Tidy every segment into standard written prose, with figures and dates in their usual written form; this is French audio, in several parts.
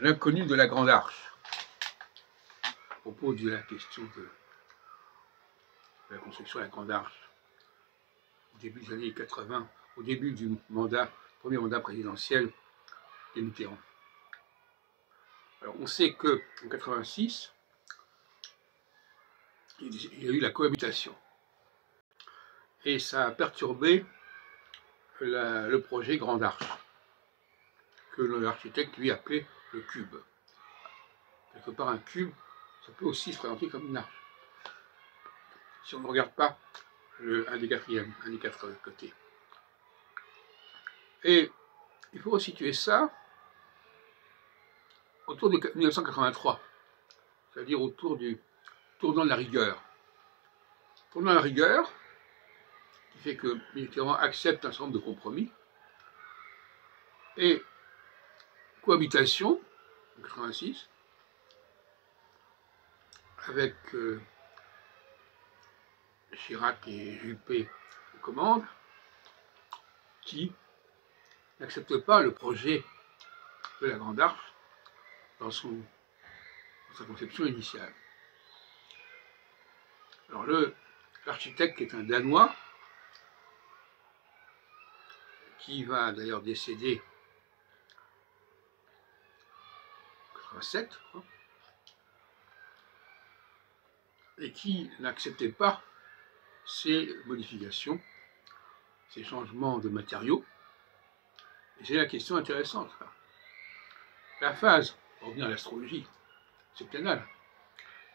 L'inconnu de la Grande Arche. À propos de la question de la construction de la Grande Arche, au début des années 80, au début du premier mandat présidentiel de Mitterrand. Alors on sait qu'en 86, il y a eu la cohabitation. Et ça a perturbé le projet Grande Arche, que l'architecte lui appelait le cube. Quelque part, un cube, ça peut aussi se présenter comme une arche, si on ne regarde pas un des quatre côtés. Et il faut resituer ça autour de 1983, c'est-à-dire autour du tournant de la rigueur. Tournant de la rigueur, qui fait que Mitterrand accepte un certain nombre de compromis, et cohabitation, en 86, avec Chirac et Juppé aux commandes, qui n'acceptent pas le projet de la Grande Arche dans sa conception initiale. Alors l'architecte est un Danois, qui va d'ailleurs décéder en 87, et qui n'acceptait pas ces modifications, ces changements de matériaux. Et c'est la question intéressante. La phase, pour revenir à l'astrologie septennale,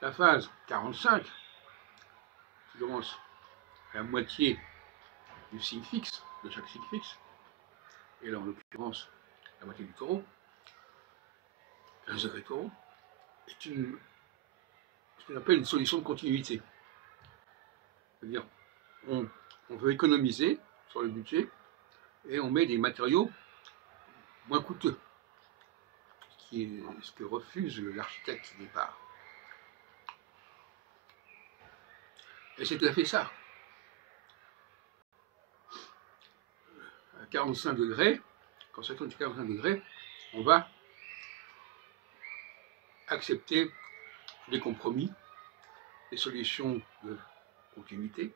la phase 45, qui commence à la moitié du signe fixe, de chaque signe fixe, et là en l'occurrence la moitié du taureau, le sacré taureau, est ce qu'on appelle une solution de continuité. C'est-à-dire, on veut économiser sur le budget et on met des matériaux moins coûteux, ce que refuse l'architecte au départ. Et c'est tout à fait ça. À 45 degrés, quand ça tourne à 45 degrés, on va accepter des compromis, des solutions de continuité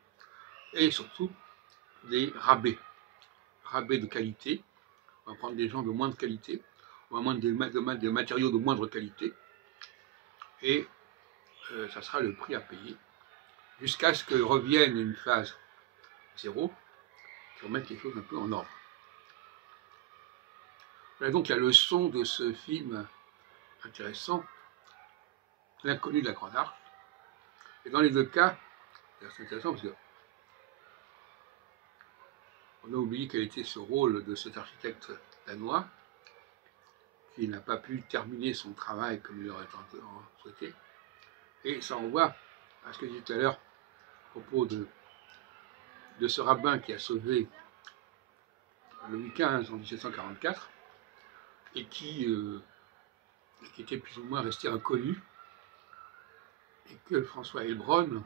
et surtout des rabais de qualité. On va prendre des gens de moindre qualité, on va prendre des matériaux de moindre qualité et ça sera le prix à payer jusqu'à ce que revienne une phase 0 qui remette les choses un peu en ordre. Voilà donc la leçon de ce film intéressant, L'inconnu de la Grande Arche. Et dans les deux cas, c'est intéressant parce que on a oublié quel était ce rôle de cet architecte danois qui n'a pas pu terminer son travail comme il aurait souhaité. Et ça renvoie à ce que je disais tout à l'heure à propos de ce rabbin qui a sauvé Louis XV en 1744 et qui était plus ou moins resté inconnu, et que François Heilbronn,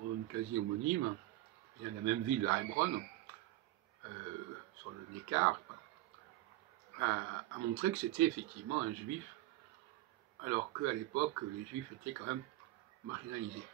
une quasi-homonyme, vient de la même ville de Heilbronn, sur le Neckar, a montré que c'était effectivement un juif, alors qu'à l'époque, les juifs étaient quand même marginalisés.